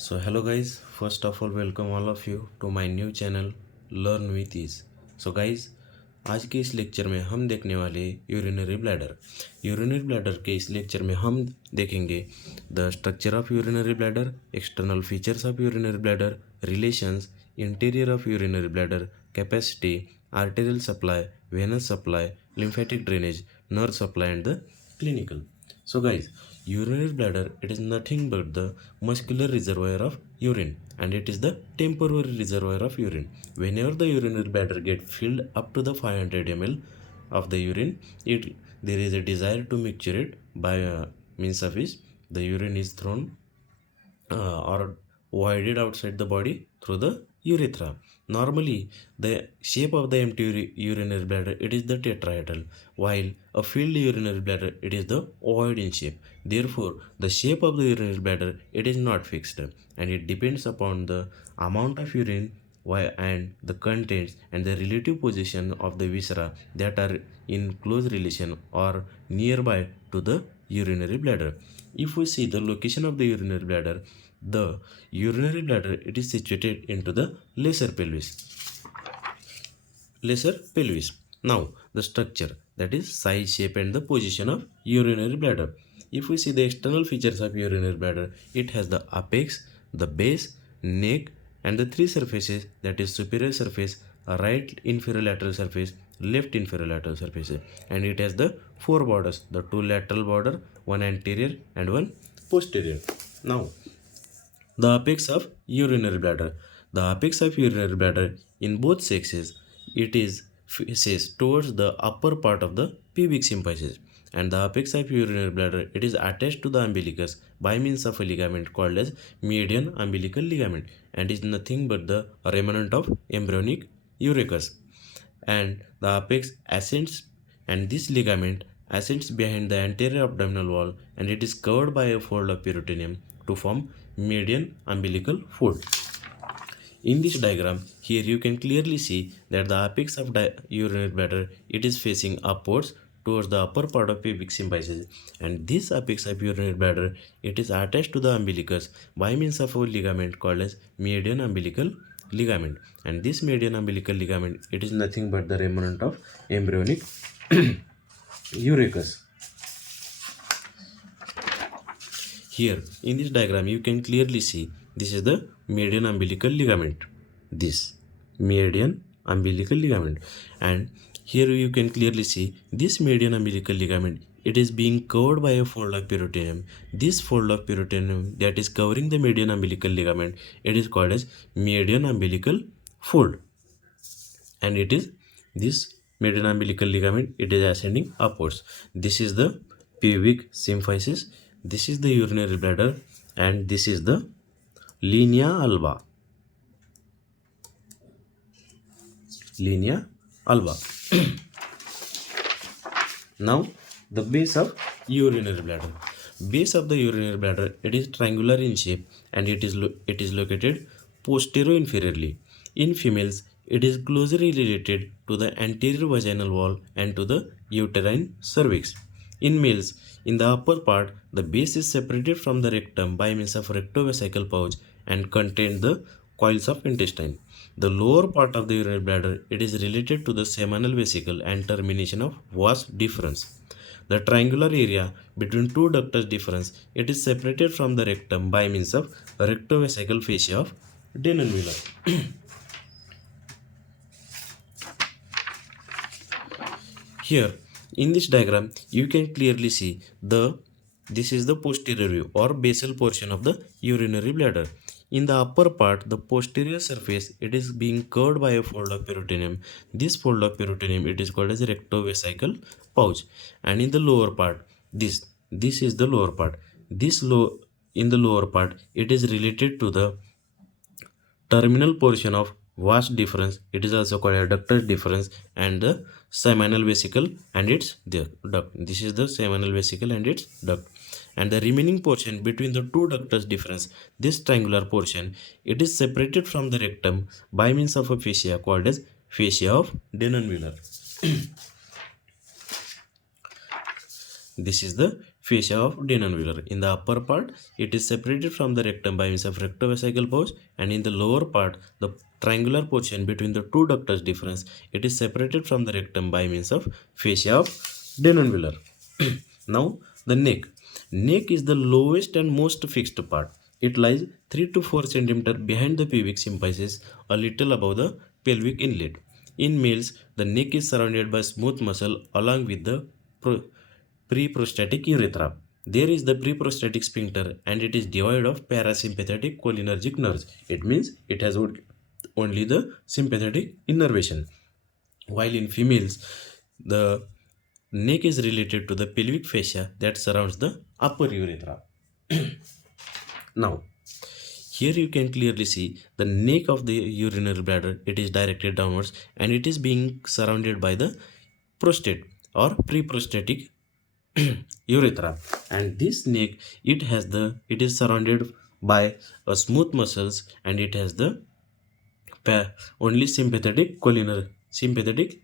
So hello guys, first of all welcome all of you to my new channel Learn with Ease. So guys, आज के इस lecture में हम देखने वाले यूरिनरी ब्लैडर। यूरिनरी ब्लैडर के इस लेक्चर में हम देखेंगे the structure of urinary bladder, external features of urinary bladder, relations, interior of urinary bladder, capacity, arterial supply, venous supply, lymphatic drainage, nerve supply and the clinical. So guys, urinary bladder, it is nothing but the muscular reservoir of urine, and it is the temporary reservoir of urine. Whenever the urinary bladder get filled up to the 500 ml of the urine, there is a desire to mixture it by means of which the urine is thrown or voided outside the body through the urethra. Normally, the shape of the empty urinary bladder, it is the tetrahedral, while a filled urinary bladder, it is the ovoid in shape. Therefore, the shape of the urinary bladder, it is not fixed, and it depends upon the amount of urine and the contents and the relative position of the viscera that are in close relation or nearby to the urinary bladder. If we see the location of the urinary bladder, the urinary bladder, it is situated into the lesser pelvis. Now the structure, that is size, shape and the position of urinary bladder. If we see the external features of urinary bladder, it has the apex, the base, neck and the three surfaces, that is superior surface, right inferior lateral surface, left inferior lateral surface, and it has the four borders, the two lateral border, one anterior and one posterior. Now the apex of urinary bladder. The apex of urinary bladder in both sexes, it is faces towards the upper part of the pubic symphysis, and the apex of urinary bladder, it is attached to the umbilicus by means of a ligament called as median umbilical ligament, and is nothing but the remnant of embryonic urachus. And the apex ascends, and this ligament ascends behind the anterior abdominal wall, and it is covered by a fold of peritoneum to form median umbilical fold. In this diagram, here you can clearly see that the apex of urinary bladder, it is facing upwards towards the upper part of pubic symphysis, and this apex of urinary bladder, it is attached to the umbilicus by means of a ligament called as median umbilical ligament, and this median umbilical ligament, it is nothing but the remnant of embryonic urachus. Here in this diagram you can clearly see this is the median umbilical ligament, this median umbilical ligament, and here you can clearly see this median umbilical ligament, it is being covered by a fold of peritoneum. This fold of peritoneum that is covering the median umbilical ligament, it is called as median umbilical fold, and it is this median umbilical ligament, it is ascending upwards. This is the pubic symphysis, this is the urinary bladder, and this is the linea alba. Now the base of urinary bladder. Base of the urinary bladder, it is triangular in shape, and it is located posterior-inferiorly. In females, it is closely related to the anterior vaginal wall and to the uterine cervix. In males, in the upper part, the base is separated from the rectum by means of rectovesical pouch and contains the coils of intestine. The lower part of the urinary bladder, it is related to the seminal vesicle and termination of vas deferens. The triangular area between two ductus deferens, it is separated from the rectum by means of rectovesical fascia of Denonviller. Here in this diagram you can clearly see this is the posterior view or basal portion of the urinary bladder. In the upper part, the posterior surface, it is being covered by a fold of peritoneum. This fold of peritoneum, it is called as a rectovesical pouch, and in the lower part, this is the lower part. In the lower part, it is related to the terminal portion of vas deferens, it is also called a ductus deferens, and the seminal vesicle and its duct. This is the seminal vesicle and its duct, and the remaining portion between the two ductus deferens, this triangular portion, it is separated from the rectum by means of a fascia called as fascia of Denonviller. This is the fascia of denuncular. In the upper part, it is separated from the rectum by means of rectovesical pouch, and in the lower part, the triangular portion between the two ductus difference, it is separated from the rectum by means of fascia of denuncular. Now, the neck. Neck is the lowest and most fixed part. It lies 3 to 4 centimeter behind the pubic symphysis, a little above the pelvic inlet. In males, the neck is surrounded by smooth muscle along with the preprostatic urethra. There is the preprostatic sphincter and it is devoid of parasympathetic cholinergic nerves. It means it has only the sympathetic innervation. While in females, the neck is related to the pelvic fascia that surrounds the upper urethra. Now, here you can clearly see the neck of the urinary bladder. It is directed downwards and it is being surrounded by the prostate or preprostatic urethra, and this neck, it is surrounded by a smooth muscles, and it has the only sympathetic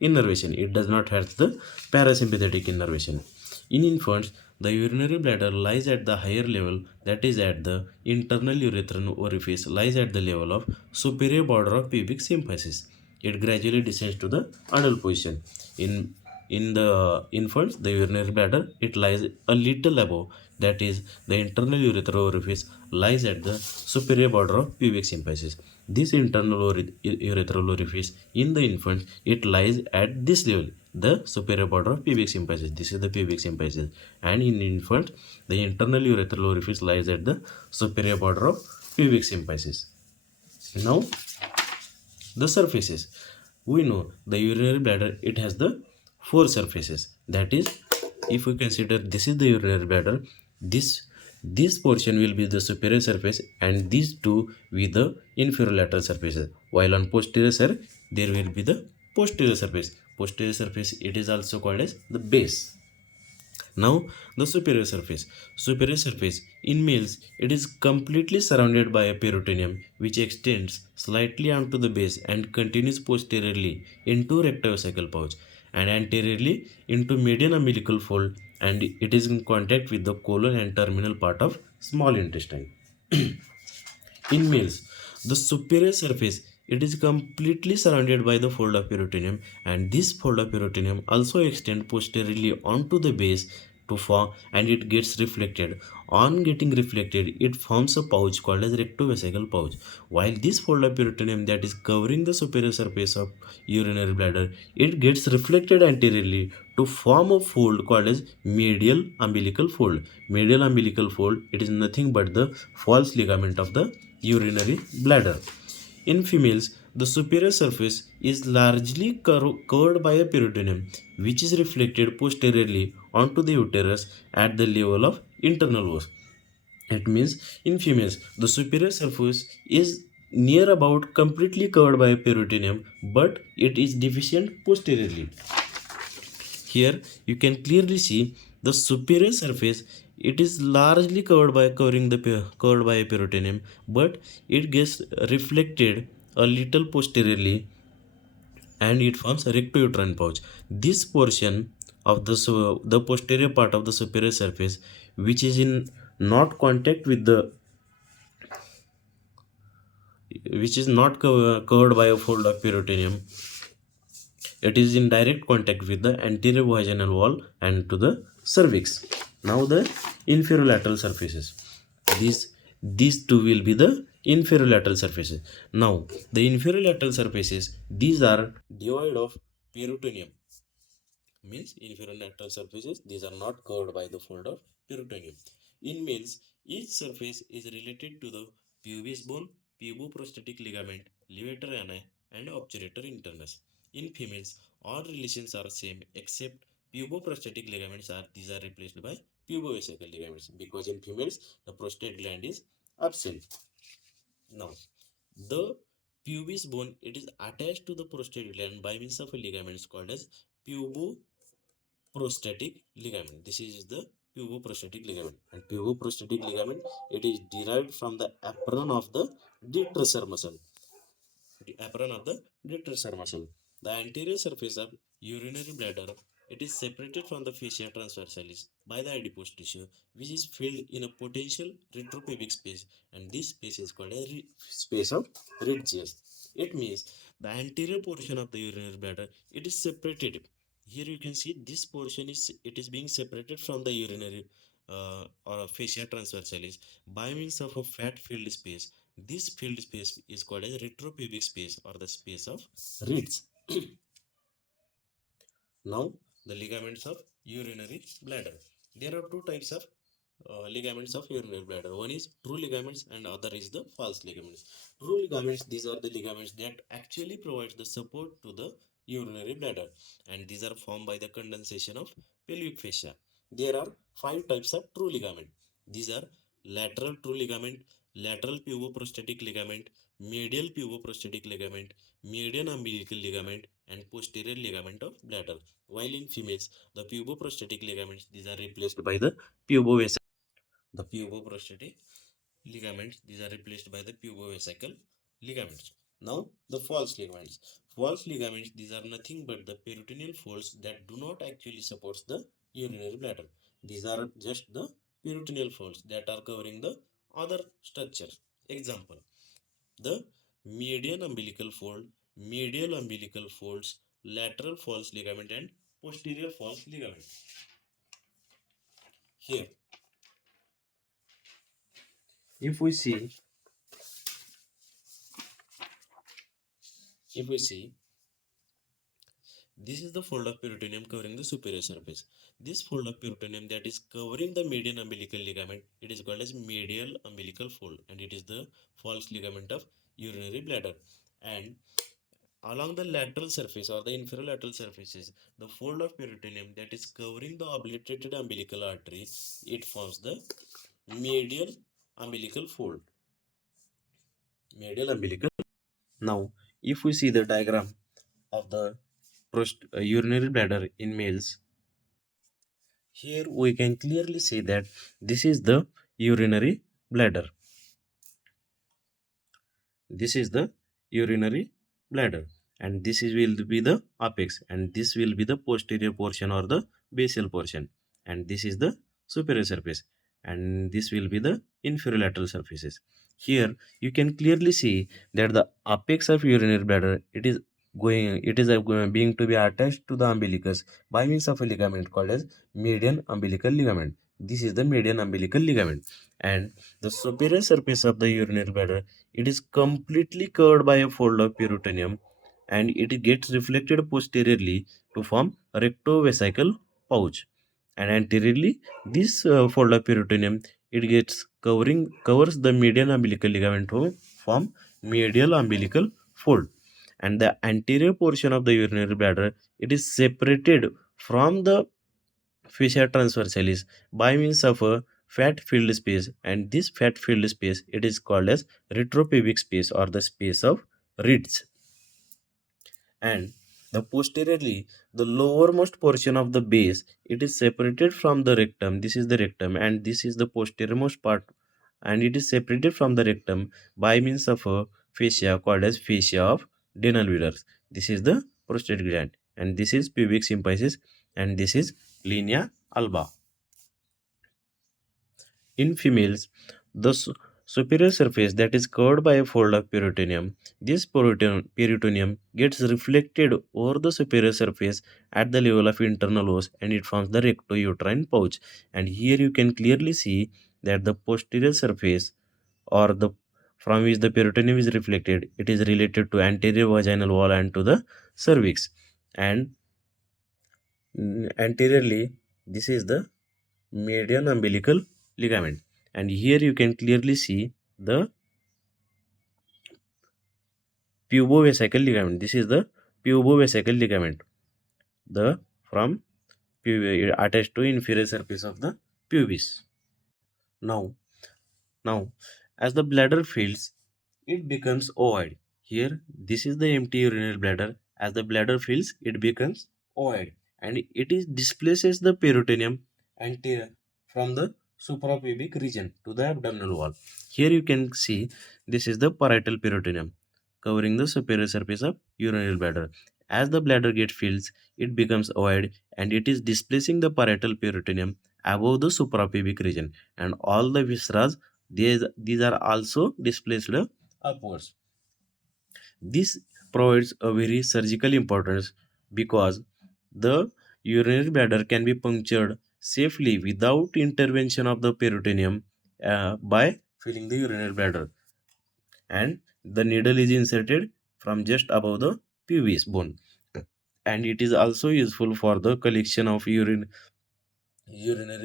innervation. It does not have the parasympathetic innervation. In infants, the urinary bladder lies at the higher level, that is at the internal urethral orifice, lies at the level of superior border of pubic symphysis. It gradually descends to the adult position. In the infants, the urinary bladder, it lies a little above, that is the internal urethral orifice lies at the superior border of pubic symphysis. This internal urethral orifice in the infant, it lies at this level, the superior border of pubic symphysis. This is the pubic symphysis, and in infant, the internal urethral orifice lies at the superior border of pubic symphysis. Now, the surfaces. We know the urinary bladder, it has the four surfaces. That is, if we consider this is the urinary bladder, this portion will be the superior surface and these two with the inferior lateral surfaces, while on posterior side there will be the posterior surface. Posterior surface, it is also called as the base. Now, the superior surface. Superior surface in males, it is completely surrounded by a peritoneum which extends slightly onto the base and continues posteriorly into rectovesical pouch and anteriorly into median umbilical fold, and it is in contact with the colon and terminal part of small intestine. In males, the superior surface, it is completely surrounded by the fold of peritoneum, and this fold of peritoneum also extends posteriorly onto the base to form, and it gets reflected. On getting reflected, it forms a pouch called as rectovesical pouch. While this fold of peritoneum that is covering the superior surface of urinary bladder, it gets reflected anteriorly to form a fold called as medial umbilical fold. Medial umbilical fold, it is nothing but the false ligament of the urinary bladder. In females, the superior surface is largely covered by a peritoneum, which is reflected posteriorly onto the uterus at the level of internal os. It means in females, the superior surface is near about completely covered by a peritoneum, but it is deficient posteriorly. Here you can clearly see the superior surface, it is largely covered by a peritoneum, but it gets reflected a little posteriorly and it forms a rectouterine pouch. This portion of the posterior part of the superior surface, which is in not contact with the which is not covered by a fold of peritoneum, it is in direct contact with the anterior vaginal wall and to the cervix. Now the inferolateral surfaces. These two will be the inferolateral surfaces. Now the inferolateral surfaces, these are devoid of peritoneum. Means inferolateral surfaces, these are not covered by the fold of peritoneum. In males, each surface is related to the pubis bone, puboprostatic ligament, levator ani, and obturator internus. In females, all relations are same except puboprostatic ligaments are replaced by pubovesical ligaments, because in females the prostate gland is absent. Now, the pubis bone, it is attached to the prostate gland by means of a ligament called as puboprostatic ligament. This is the puboprostatic ligament, and puboprostatic ligament, it is derived from the apron of the detrusor muscle. The apron of the detrusor muscle. The anterior surface of urinary bladder, It is separated from the fascia transversalis by the adipose tissue, which is filled in a potential retropubic space, and this space is called a space of ridges. It means the anterior portion of the urinary bladder, it is separated. Here you can see this portion is being separated from the urinary or a fascia transversalis by means of a fat filled space. This filled space is called as retropubic space or the space of ridge. Now, the ligaments of urinary bladder. There are two types of ligaments of urinary bladder. One is true ligaments and other is the false ligaments. True ligaments, these are the ligaments that actually provides the support to the urinary bladder, and these are formed by the condensation of pelvic fascia. There are five types of true ligament. These are lateral true ligament, lateral puboprostatic ligament, medial puboprostatic ligament, median umbilical ligament, and posterior ligament of bladder. While in females, the puboprostatic ligaments, these are replaced by the pubovesical. The puboprostatic ligaments, these are replaced by the pubovesical ligaments. Now, the false ligaments. False ligaments, these are nothing but the peritoneal folds that do not actually support the urinary bladder. These are just the peritoneal folds that are covering the other structures. Example, the median umbilical fold, medial umbilical folds, lateral false ligament, and posterior false ligament. Here, if we see, if we see, this is the fold of peritoneum covering the superior surface. This fold of peritoneum that is covering the median umbilical ligament, it is called as medial umbilical fold, and it is the false ligament of urinary bladder. And along the lateral surface or the inferolateral surfaces, the fold of peritoneum that is covering the obliterated umbilical artery, it forms the medial umbilical fold. Medial umbilical. Now, if we see the diagram of the urinary bladder in males, here we can clearly see that this is the urinary bladder. This is the urinary bladder, and this is will be the apex, and this will be the posterior portion or the basal portion, and this is the superior surface, and this will be the inferolateral surfaces. Here you can clearly see that the apex of urinary bladder, it is being to be attached to the umbilicus by means of a ligament called as median umbilical ligament. This is the median umbilical ligament, and the superior surface of the urinary bladder, it is completely covered by a fold of peritoneum, and it gets reflected posteriorly to form a rectovesical pouch. And anteriorly, this fold of peritoneum, it covers the median umbilical ligament to form medial umbilical fold. And the anterior portion of the urinary bladder, it is separated from the fascia transversalis by means of a fat filled space, and this fat filled space, it is called as retropubic space or the space of ridge. And the posteriorly, the lowermost portion of the base, it is separated from the rectum. This is the rectum, and this is the posteriormost part, and it is separated from the rectum by means of a fascia called as fascia of Denelwiller. This is the prostate gland, and this is pubic symphysis, and this is linea alba. In females, the superior surface that is covered by a fold of peritoneum, this peritoneum gets reflected over the superior surface at the level of internal os, and it forms the rectouterine pouch. And here you can clearly see that the posterior surface or the from which the peritoneum is reflected, it is related to anterior vaginal wall and to the cervix. And anteriorly, this is the median umbilical ligament, and here you can clearly see the pubovesical ligament. This is the pubovesical ligament, the from attached to inferior surface of the pubis. Now now as the bladder fills, it becomes ovoid. Here this is the empty urinary bladder. As the bladder fills, it becomes ovoid, and it is displaces the peritoneum anterior from the suprapubic region to the abdominal wall. Here you can see this is the parietal peritoneum covering the superior surface of urinary bladder, As the bladder gets filled, it becomes void and it is displacing the parietal peritoneum above the suprapubic region, and all the viscera these are also displaced upwards. This provides a very surgical importance because the urinary bladder can be punctured safely without intervention of the peritoneum by filling the urinary bladder, and the needle is inserted from just above the pubis bone, and it is also useful for the collection of urinary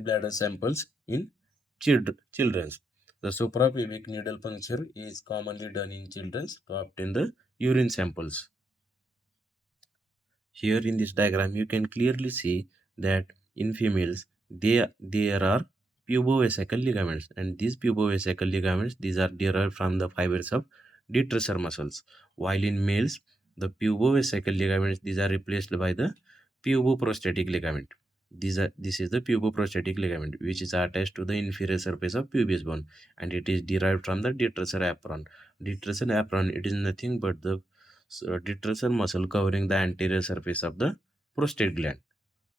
bladder samples in children. The suprapubic needle puncture is commonly done in children to obtain the urine samples. Here in this diagram, you can clearly see that in females, there are pubovesical ligaments, and these pubovesical ligaments these are derived from the fibers of detrusor muscles, while in males, the pubovesical ligaments these are replaced by the puboprostatic ligament. This is the puboprostatic ligament which is attached to the inferior surface of pubis bone, and it is derived from the detrusor apron. Detrusor apron, it is nothing but the detrusor muscle covering the anterior surface of the prostate gland.